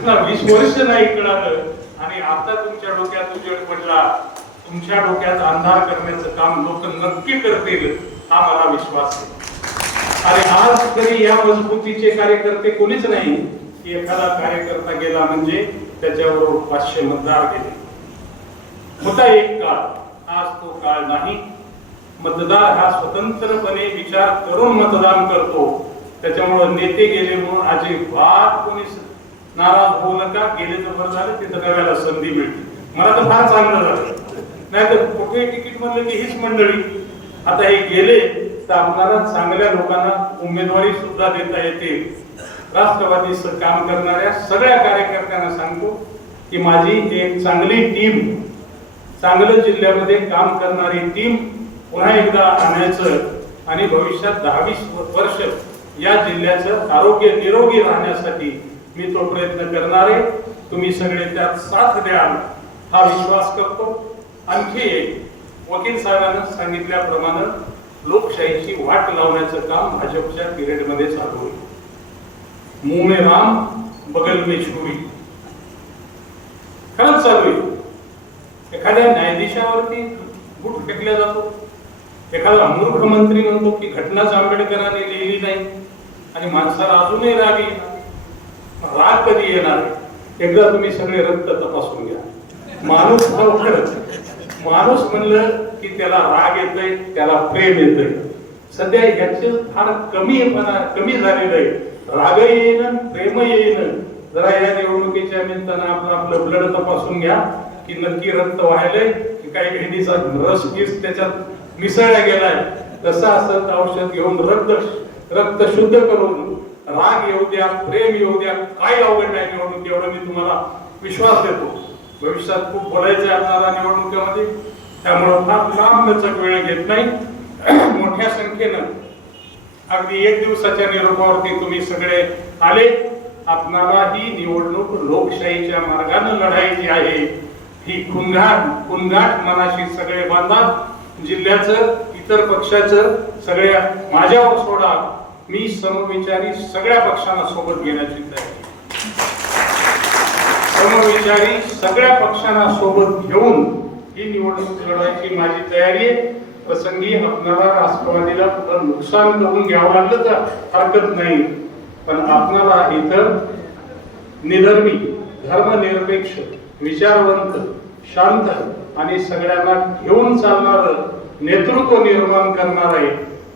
20 वर्ष नाही कळालं आणि आता तुमच्या डोक्यात उजेड पडला, तुमच्या डोक्यात अंधार करण्याचं काम लोक नक्की करतील हा मला विश्वास आहे. आणि आज तरी या मजबूतीचे कार्यकर्ते कोणीच नाही की एखादा कार्यकर्ता गेला म्हणजे त्याच्यावर 500 मतदार गेले. होता एक काळ, आज तो काळ नाही. मतदार हा स्वतंत्रपणे विचार करून मतदान करतो. त्याच्यामुळे नेते गेले म्हणून अजिबात कोणी नाराज होऊ नका. गेले तर बरं झालं, तिथं नव्याला संधी मिळते. मला तर फार चांगलं झालं. नाही तर कुठे तिकीट म्हणलं की हीच मंडळी. आता हे गेले तर आपल्याला चांगल्या लोकांना उमेदवारी सुद्धा देता येते. राष्ट्रवादीचं काम करणाऱ्या सगळ्या कार्यकर्त्यांना सांगतो की माझी एक चांगली टीम, चांगलं जिल्ह्यामध्ये काम करणारी टीम पुन्हा एकदा आणायचं आणि भविष्यात 10-20 वर्ष या जिल्ह्याचं आरोग्य निरोगी राहण्यासाठी मी तो प्रयत्न करणार आहे. तुम्ही सगळे त्यात साथ द्याल हा विश्वास करतो. आणखी एक, वकील साहेबांना सांगितल्याप्रमाणे लोकशाहीची वाट लावण्याचं काम भाजपच्या पिरियडमध्ये चालू होईल. मुंह में राम बगल में छुरी खरंच चालू आहे. एखाद्या न्यायाधीशावरती गुट फेकला जातो. एखादा मूर्ख मंत्री म्हणतो की घटनाच आंबेडकरांनी लिहिली नाही आणि माणसाला अजूनही राग येईल. राग कधी येणार? एकदा तुम्ही सगळे रक्त तपासून घ्या. माणूस म्हणलं की त्याला राग येतोय, त्याला प्रेम येतोय. सध्या याचे फार कमी झालेलं आहे. राग येईन, प्रेम येईन. जरा या निवडणुकीच्या निमित्तानं आपलं ब्लड तपासून घ्या की नक्की रक्त वाहायलंय की काही भेंडीचा रस गीस त्याच्यात मिसळला गेलाय. तसं असेल तर औषध घेऊन रक्त शुद्ध करून राग येऊ द्या, प्रेम येऊ द्या. काही अवघड नाही निवडणूक, एवढं मी तुम्हाला विश्वास देतो. भविष्यात खूप बोलायचं आहे आपल्याला निवडणुकीमध्ये, त्यामुळं फार लांबच वेळ घेत नाही. मोठ्या संख्येनं अगदी 1 दिवसाच्या निरोपावरती तुम्ही सगळे आले. आपणाला ही निवडणूक लोकशाहीच्या मार्गाने लढायची आहे. ही कुणगाठ मनाशी सगळे बांधा. जिल्ह्याचं, इतर पक्षाचं सगळ्या माझ्यावर सोडा. मी समविचारी सगळ्या पक्षांना सोबत घेण्याची तयारी, समविचारी सगळ्या पक्षांना सोबत घेऊन ही निवडणूक लढवायची माझी तयारी आहे. प्रसंगी आपल्याला राष्ट्रवादीला नुकसान करून घ्यावं लागलं तर हरकत नाही, पण आपल्याला इथं निधर्मी, धर्मनिरपेक्ष, विचारवंत, शांत आणि सगळ्यांना घेऊन चालणार नेतृत्व निर्माण करणार आहे.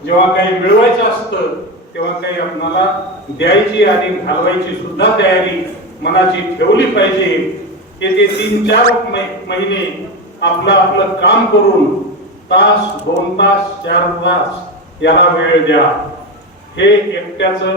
जेव्हा काही मिळवायचं असतं तेव्हा काही आपल्याला द्यायची आणि घालवायची सुद्धा तयारी मनाची ठेवली पाहिजे. येथे 3-4 महिने आपलं काम करून तास, 2 तास, 4 तास याला वेळ द्या. हे एकट्याचं